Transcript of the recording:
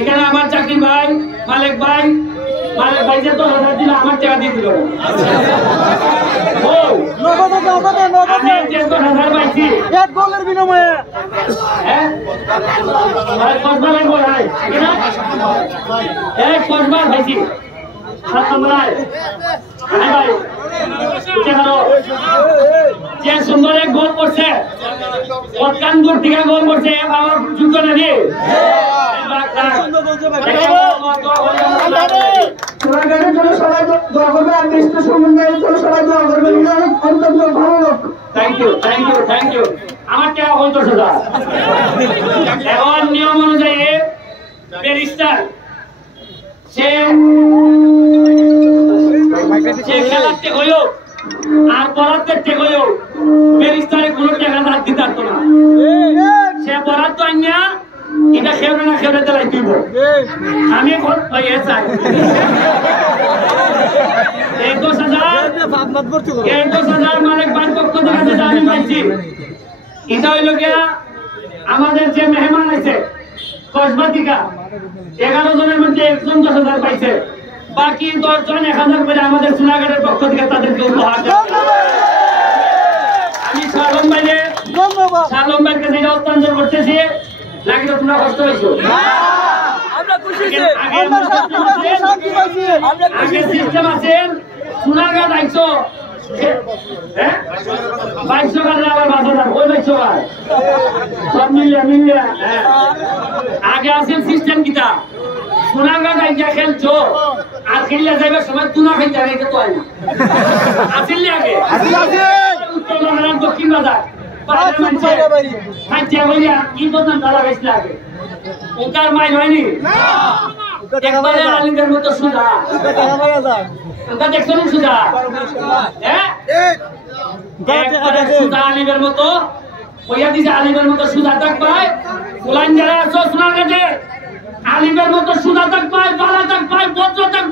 এখানে আমার চাকরি ভাই মালিক ভাই যে 10,000 দিল আমার টাকা দিয়ে দিল আমি যে 10,000 পাইছি এক গোলের বিনিময়ে হ্যাঁ কসবার গোল হয় এক কসবার পাইছি 7 নম্বর ভাই যে সুন্দর এক গোল করছে অত্যাঙ্গুর থেকে গোল করছে আমার যুদ্ধ নাকি থ্যাংক ইউ আমার টাকা হইতো সেটা এখন নিয়ম অনুযায়ী ব্যারিস্টার সে খেলার টেক হইও আর পড়ার টেক হইও ব্যারিস্টারে কোনো টাকা ধার দিতে পারতো না সে পড়ার তো আইনা এটা খেলবে না খেলবে তাই দিব আমি চাই 10,000 মালিক বান পক্ষ থেকে আমি পাইছি এটা হইল গিয়া আমাদের যে মেহমান আছে কসবাতিকা 11 জনের মধ্যে একজন 10,000 পাইছে বাকি 10 জন 1,000 করে আমাদের সোনাঘাটের পক্ষ থেকে তাদেরকে উপহার আমি শালম ভাইকে যেটা হস্তান্তর করতেছি নাকি তো তোমরা কষ্ট হয়েছো আগে সিস্টেম আছেন সোনাঘাট আইছো 2200 টাকা আবার 5,000 ওই 2200 টাকা সব মিলিয়ে আগে আছেন সিস্টেম কিটা সোনাঘাট আইয়া খেলছো আর খেললে যাইবার সময় তুনা খাই যাবে এটা তো হয় না আসেন আগে উত্তর বাংলার দক্ষিণ বাজার ওকার মাইল হয়নি একবারে আলিমের মতো সুধা ওটা দেখছো না সুধা সুধা আলিমের মতো ওইয়া দিছে আলিমের মতো সুধা থাক পাই ফুলাইন যারা আছো সোনার কাছে আলিমের মতো সুধা থাক পাই বালা থাক পাই বজ্র থাক